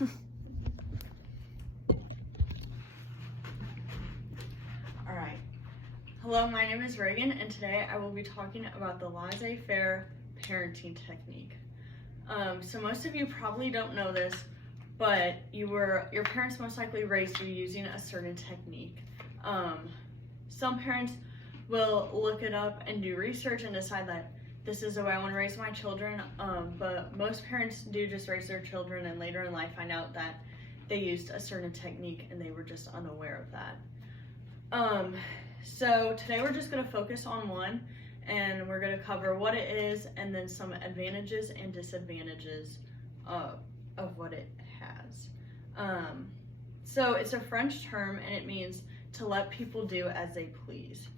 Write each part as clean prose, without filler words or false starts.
All right. Hello, my name is Reagan, and today I will be talking about the laissez-faire parenting technique. So most of you probably don't know this, but your parents most likely raised you using a certain technique. Some parents will look it up and do research and decide that this is the way I want to raise my children, but most parents do just raise their children and later in life find out that they used a certain technique and they were just unaware of that. So today we're just going to focus on one, and we're going to cover what it is and then some advantages and disadvantages of what it has. So it's a French term, and it means to let people do as they please.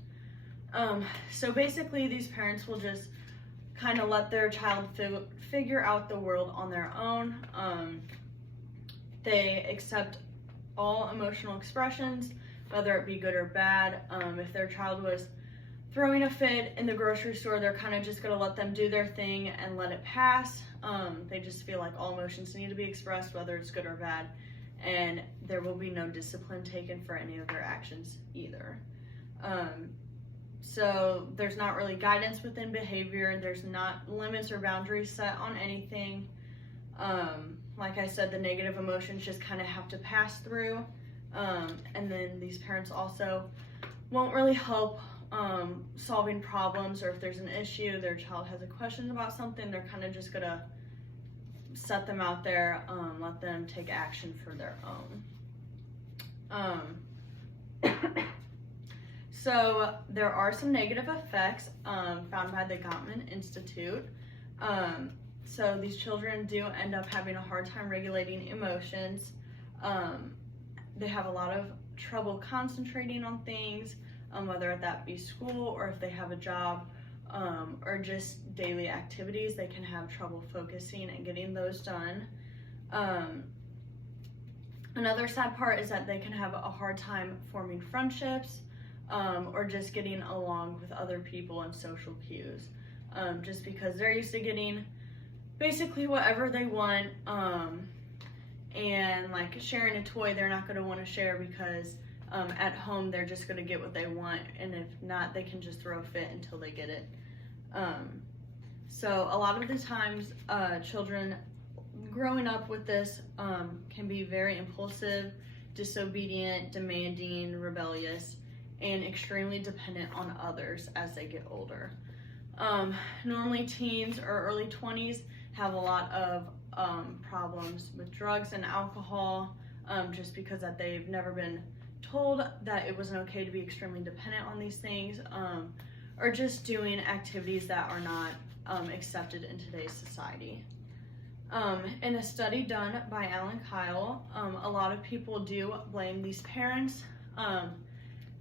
So basically these parents will just kind of let their child figure out the world on their own. They accept all emotional expressions, whether it be good or bad. If their child was throwing a fit in the grocery store, they're kind of just going to let them do their thing and let it pass. They just feel like all emotions need to be expressed, whether it's good or bad, and there will be no discipline taken for any of their actions either. So there's not really guidance within behavior. There's not limits or boundaries set on anything. Like I said, the negative emotions just kind of have to pass through. And then these parents also won't really help solving problems, or if there's an issue, their child has a question about something, they're kind of just gonna set them out there, let them take action for their own. So there are some negative effects found by the Gottman Institute. So these children do end up having a hard time regulating emotions. They have a lot of trouble concentrating on things, whether that be school or if they have a job, or just daily activities. They can have trouble focusing and getting those done. Another sad part is that they can have a hard time forming friendships, or just getting along with other people and social cues, just because they're used to getting basically whatever they want, and like sharing a toy they're not going to want to share because at home they're just going to get what they want, and if not, they can just throw a fit until they get it. So a lot of the times children growing up with this can be very impulsive, disobedient, demanding, rebellious, and extremely dependent on others as they get older. Normally teens or early 20s have a lot of problems with drugs and alcohol, just because that they've never been told that it wasn't okay to be extremely dependent on these things, or just doing activities that are not accepted in today's society. In a study done by Alan Kyle, a lot of people do blame these parents.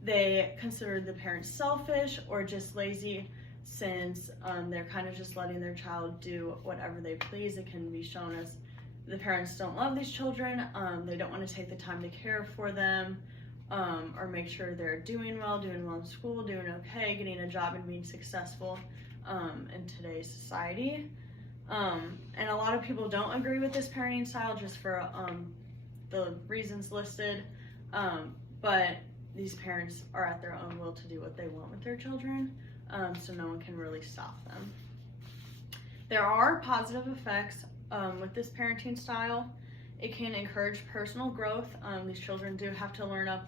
They consider the parents selfish or just lazy, since they're kind of just letting their child do whatever they please. It can be shown as the parents don't love these children, they don't want to take the time to care for them, or make sure they're doing well in school, doing okay, getting a job and being successful in today's society. And a lot of people don't agree with this parenting style just for the reasons listed, but these parents are at their own will to do what they want with their children, so no one can really stop them. There are positive effects with this parenting style. It can encourage personal growth. These children do have to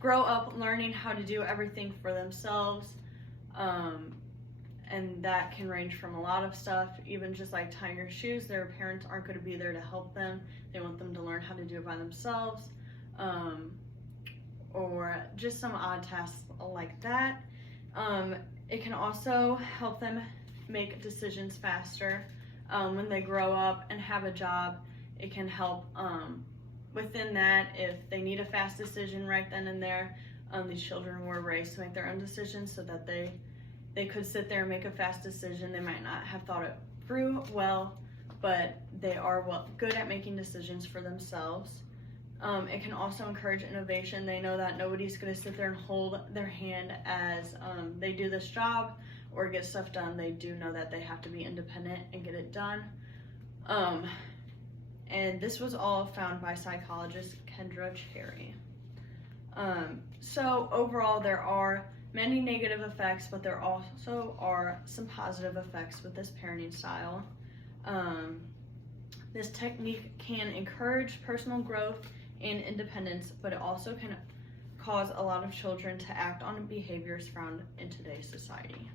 grow up learning how to do everything for themselves, and that can range from a lot of stuff, even just like tying your shoes. Their parents aren't going to be there to help them. They want them to learn how to do it by themselves, or just some odd tasks like that. It can also help them make decisions faster. When they grow up and have a job, it can help within that. If they need a fast decision right then and there, these children were raised to make their own decisions so that they could sit there and make a fast decision. They might not have thought it through well, but they are good at making decisions for themselves. It can also encourage innovation. They know that nobody's going to sit there and hold their hand as they do this job or get stuff done. They do know that they have to be independent and get it done. And this was all found by psychologist Kendra Cherry. So overall, there are many negative effects, but there also are some positive effects with this parenting style. This technique can encourage personal growth and independence, but it also can cause a lot of children to act on behaviors found in today's society.